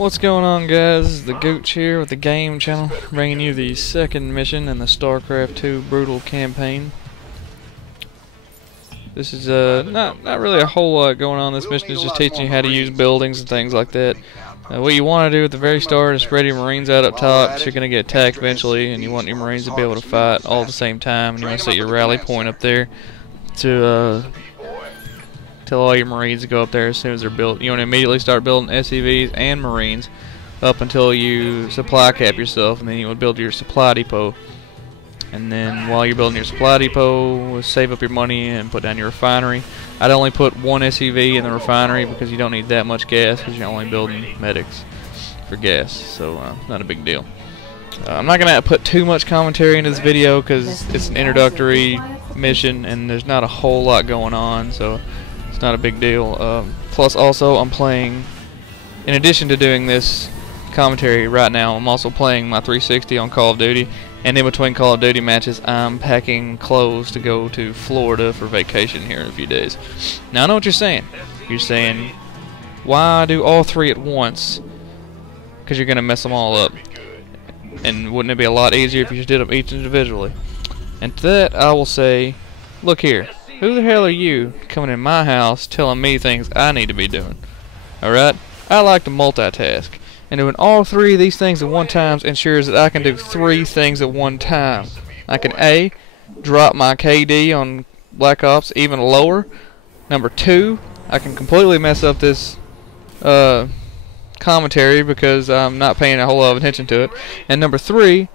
What's going on, guys? This is the Gooch here with the Game Channel, bringing you the second mission in the Starcraft 2 Brutal campaign. This is not really a whole lot going on. This mission is just teaching you how to use buildings and things like that. What you want to do at the very start is spread your Marines out up top, so you're going to get attacked eventually, and you want your Marines to be able to fight all at the same time, and you want to set your rally point up there to tell all your Marines to go up there as soon as they're built. You want to immediately start building SCVs and Marines up until you supply cap yourself, and then you want to build your supply depot. And then while you're building your supply depot, save up your money and put down your refinery. I'd only put one SCV in the refinery because you don't need that much gas because you're only building medics for gas, so not a big deal. I'm not going to put too much commentary into this video because it's an introductory mission and there's not a whole lot going on, so it's not a big deal. Plus also I'm playing, in addition to doing this commentary right now, I'm also playing my 360 on Call of Duty, and in between Call of Duty matches I'm packing clothes to go to Florida for vacation here in a few days. Now I know what you're saying. You're saying, why do all three at once? Because you're going to mess them all up. And wouldn't it be a lot easier if you just did them each individually? And to that I will say, look here, who the hell are you coming in my house telling me things I need to be doing? Alright? I like to multitask. And doing all three of these things at one time ensures that I can do three things at one time. I can A, drop my KD on Black Ops even lower. Number two, I can completely mess up this commentary because I'm not paying a whole lot of attention to it. And number three,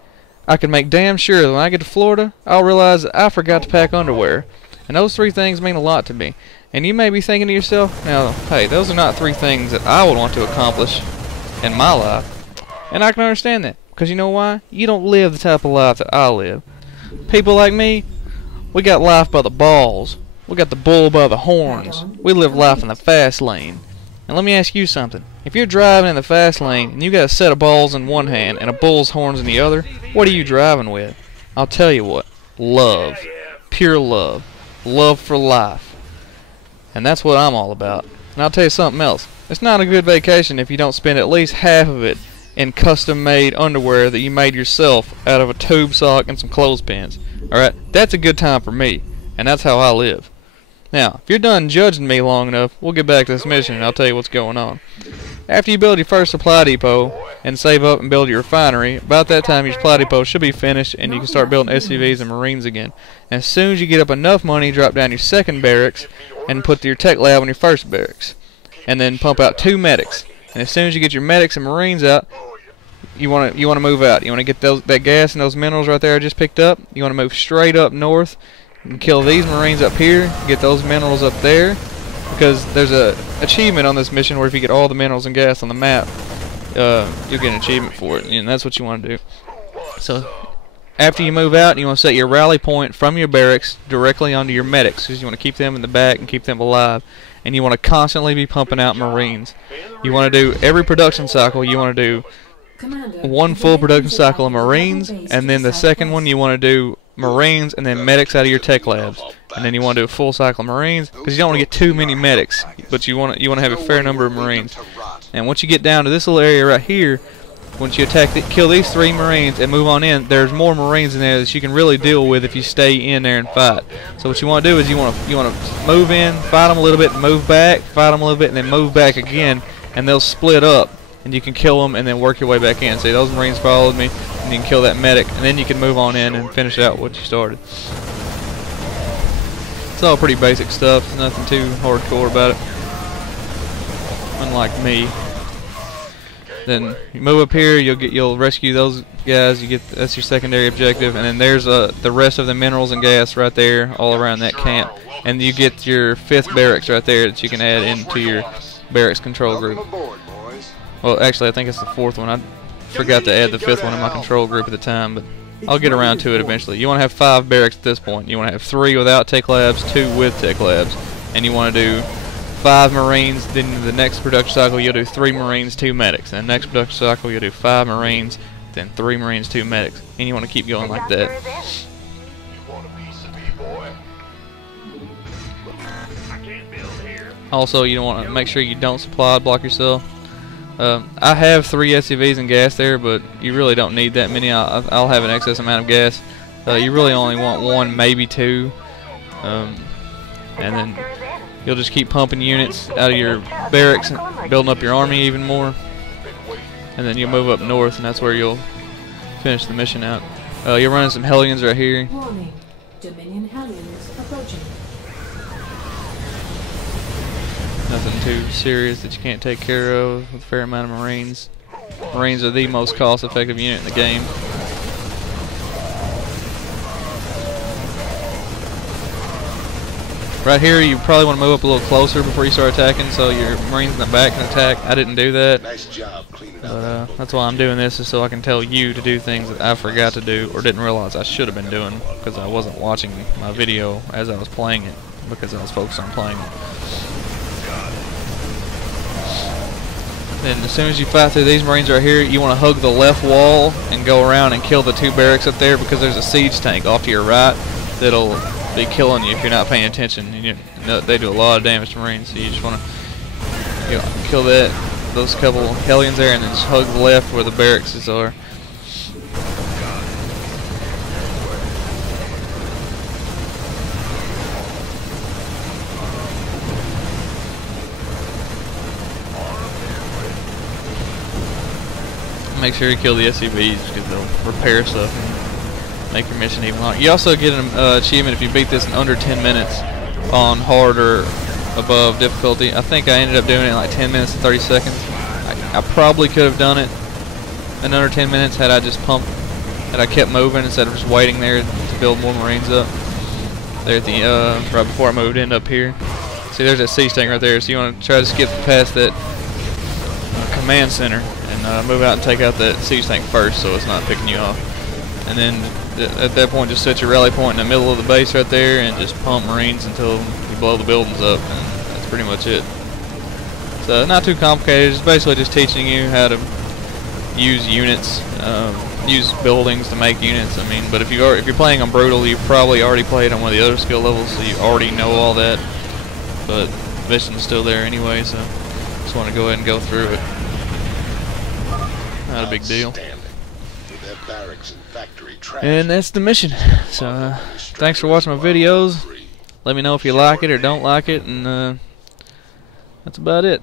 I can make damn sure that when I get to Florida, I'll realize that I forgot to pack underwear. And those three things mean a lot to me. And you may be thinking to yourself, now, hey, those are not three things that I would want to accomplish in my life. And I can understand that, because you know why? You don't live the type of life that I live. People like me, we got life by the balls. We got the bull by the horns. We live life in the fast lane. And let me ask you something. If you're driving in the fast lane and you got a set of balls in one hand and a bull's horns in the other, what are you driving with? I'll tell you what. Love. Pure love. Love for life. And that's what I'm all about. And I'll tell you something else. It's not a good vacation if you don't spend at least half of it in custom-made underwear that you made yourself out of a tube sock and some clothespins. Alright? That's a good time for me. And that's how I live. Now, if you're done judging me long enough, we'll get back to this mission and I'll tell you what's going on. After you build your first supply depot and save up and build your refinery, about that time your supply depot should be finished and you can start building SCVs and Marines again. And as soon as you get up enough money, drop down your second barracks and put your tech lab on your first barracks. And then pump out 2 medics. And as soon as you get your medics and Marines out, you want to move out. You want to get that gas and those minerals right there I just picked up. You want to move straight up north and kill these Marines up here, get those minerals up there, because there's a achievement on this mission where if you get all the minerals and gas on the map, you'll get an achievement for it, and that's what you want to do. So after you move out, you want to set your rally point from your barracks directly onto your medics, because you want to keep them in the back and keep them alive. And you want to constantly be pumping out Marines. You want to do every production cycle, you want to do one full production cycle of Marines, and then the second one you want to do Marines and then medics out of your tech labs. And then you want to do a full cycle of Marines, because you don't want to get too many medics, but you want to have a fair number of Marines. And once you get down to this little area right here, once you kill these 3 Marines and move on in, there's more Marines in there that you can really deal with if you stay in there and fight. So what you want to do is you want to move in, fight them a little bit, move back, fight them a little bit, and then move back again, and they'll split up, and you can kill them and then work your way back in. See, those Marines followed me, and you can kill that medic, and then you can move on in and finish out what you started. It's all pretty basic stuff, nothing too hardcore about it, unlike me. Then you move up here, you'll rescue those guys. That's your secondary objective, and then there's the rest of the minerals and gas right there, all around that camp. And you get your 5th barracks right there that you can add into your barracks control group. Well, actually, I think it's the 4th one. I forgot to add the 5th one in my control group at the time, but I'll get around to it eventually. You want to have 5 barracks at this point. You want to have 3 without tech labs, 2 with tech labs, and you want to do 5 Marines. Then the next production cycle you'll do 3 Marines, 2 medics. And the next production cycle you'll do 5 Marines, then 3 Marines, 2 medics. And you want to keep going like that. Also, you want to make sure you don't supply block yourself. I have 3 SUVs and gas there, but you really don't need that many. I'll have an excess amount of gas. You really only want 1, maybe 2, and then you'll just keep pumping units out of your barracks and building up your army even more, and then you'll move up north, and that's where you'll finish the mission out. You're running some Hellions right here. Warning. Dominion Hellions approaching. Nothing too serious that you can't take care of with a fair amount of Marines. Marines are the most cost-effective unit in the game. Right here, you probably want to move up a little closer before you start attacking, so your Marines in the back can attack. I didn't do that. Nice job cleaning But up. that's why I'm doing this, is so I can tell you to do things that I forgot to do or didn't realize I should have been doing because I wasn't watching my video as I was playing it because I was focused on playing it. Then as soon as you fight through these Marines right here, you want to hug the left wall and go around and kill the 2 barracks up there because there's a siege tank off to your right that'll be killing you if you're not paying attention. And they do a lot of damage to Marines, so you just want to kill those couple Hellions there, and then just hug the left where the barracks are. Make sure you kill the SUVs because they'll repair stuff and make your mission even longer. You also get an achievement if you beat this in under 10 minutes on hard or above difficulty. I think I ended up doing it in like 10 minutes and 30 seconds. I probably could have done it in under 10 minutes had I just pumped, had I kept moving instead of just waiting there to build more Marines up. There at the right before I moved in up here. See, there's that siege tank right there. So you want to try to skip past that command center and move out and take out that siege tank first, so it's not picking you off. And then at that point, just set your rally point in the middle of the base right there, and just pump Marines until you blow the buildings up, and that's pretty much it. So not too complicated. It's basically just teaching you how to use units, use buildings to make units. I mean, but if you're playing on brutal, you've probably already played on one of the other skill levels, so you already know all that. But the mission's still there anyway, so just want to go ahead and go through it. Not a big deal. And that's the mission. So thanks for watching my videos. Let me know if you like it or don't like it, and that's about it.